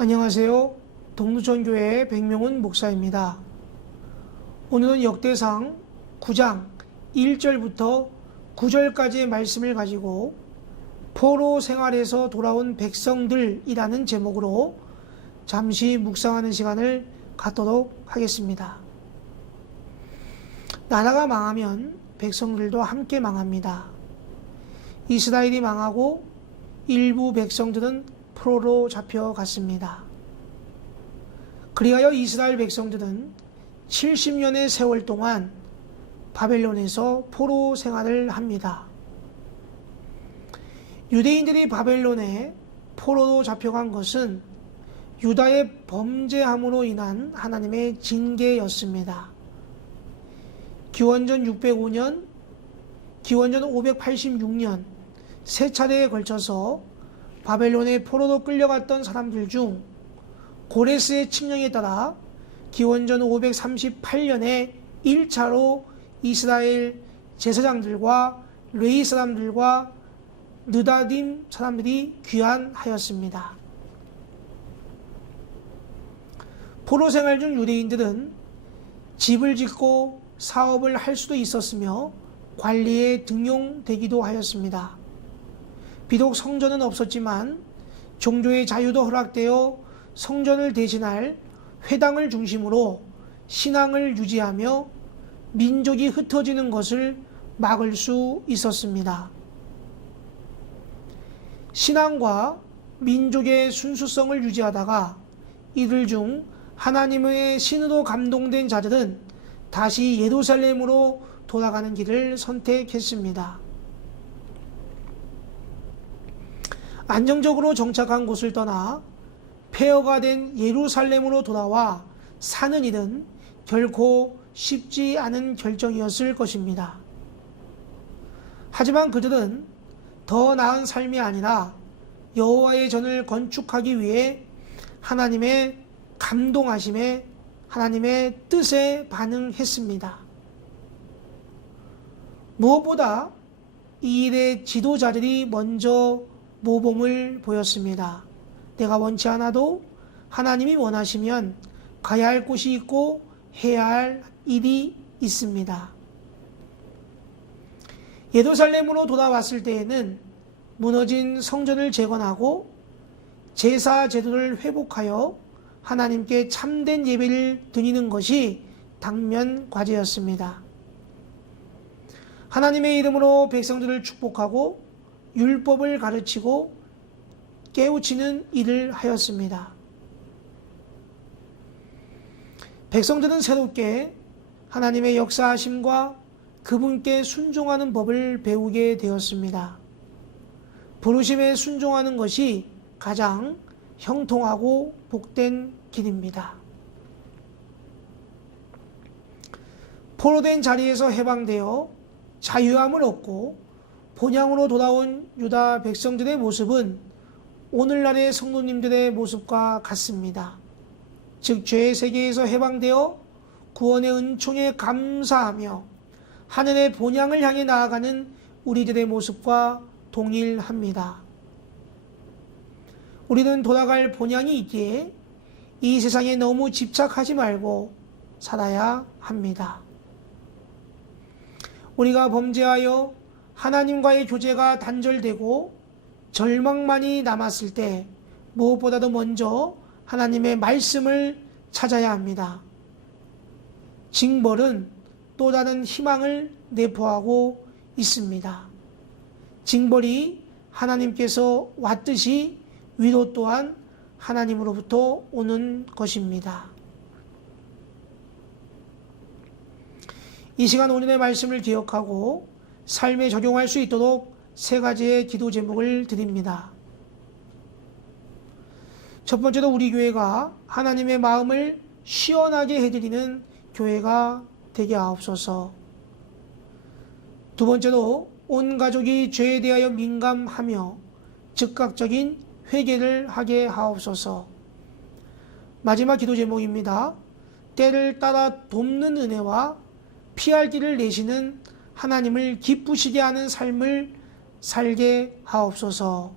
안녕하세요. 동두천교회 백명훈 목사입니다. 오늘은 역대상 9장 1절부터 9절까지의 말씀을 가지고 포로 생활에서 돌아온 백성들이라는 제목으로 잠시 묵상하는 시간을 갖도록 하겠습니다. 나라가 망하면 백성들도 함께 망합니다. 이스라엘이 망하고 일부 백성들은 포로로 잡혀갔습니다. 그리하여 이스라엘 백성들은 70년의 세월 동안 바벨론에서 포로 생활을 합니다. 유대인들이 바벨론에 포로로 잡혀간 것은 유다의 범죄함으로 인한 하나님의 징계였습니다. 기원전 605년, 기원전 586년 세 차례에 걸쳐서 바벨론에 포로로 끌려갔던 사람들 중 고레스의 칙령에 따라 기원전 538년에 1차로 이스라엘 제사장들과 레위 사람들과 느다딤 사람들이 귀환하였습니다. 포로 생활 중 유대인들은 집을 짓고 사업을 할 수도 있었으며 관리에 등용되기도 하였습니다. 비록 성전은 없었지만 종교의 자유도 허락되어 성전을 대신할 회당을 중심으로 신앙을 유지하며 민족이 흩어지는 것을 막을 수 있었습니다. 신앙과 민족의 순수성을 유지하다가 이들 중 하나님의 신으로 감동된 자들은 다시 예루살렘으로 돌아가는 길을 선택했습니다. 안정적으로 정착한 곳을 떠나 폐허가 된 예루살렘으로 돌아와 사는 일은 결코 쉽지 않은 결정이었을 것입니다. 하지만 그들은 더 나은 삶이 아니라 여호와의 전을 건축하기 위해 하나님의 감동하심에 하나님의 뜻에 반응했습니다. 무엇보다 이 일의 지도자들이 먼저 모범을 보였습니다. 내가 원치 않아도 하나님이 원하시면 가야 할 곳이 있고 해야 할 일이 있습니다. 예루살렘으로 돌아왔을 때에는 무너진 성전을 재건하고 제사 제도를 회복하여 하나님께 참된 예배를 드리는 것이 당면 과제였습니다. 하나님의 이름으로 백성들을 축복하고 율법을 가르치고 깨우치는 일을 하였습니다. 백성들은 새롭게 하나님의 역사하심과 그분께 순종하는 법을 배우게 되었습니다. 부르심에 순종하는 것이 가장 형통하고 복된 길입니다. 포로된 자리에서 해방되어 자유함을 얻고 본향으로 돌아온 유다 백성들의 모습은 오늘날의 성도님들의 모습과 같습니다. 즉 죄의 세계에서 해방되어 구원의 은총에 감사하며 하늘의 본향을 향해 나아가는 우리들의 모습과 동일합니다. 우리는 돌아갈 본향이 있기에 이 세상에 너무 집착하지 말고 살아야 합니다. 우리가 범죄하여 하나님과의 교제가 단절되고 절망만이 남았을 때 무엇보다도 먼저 하나님의 말씀을 찾아야 합니다. 징벌은 또 다른 희망을 내포하고 있습니다. 징벌이 하나님께서 왔듯이 위로 또한 하나님으로부터 오는 것입니다. 이 시간 오늘의 말씀을 기억하고 삶에 적용할 수 있도록 세 가지의 기도 제목을 드립니다. 첫 번째로 우리 교회가 하나님의 마음을 시원하게 해드리는 교회가 되게 하옵소서. 두 번째로 온 가족이 죄에 대하여 민감하며 즉각적인 회개를 하게 하옵소서. 마지막 기도 제목입니다. 때를 따라 돕는 은혜와 피할 길을 내시는 하나님을 기쁘시게 하는 삶을 살게 하옵소서.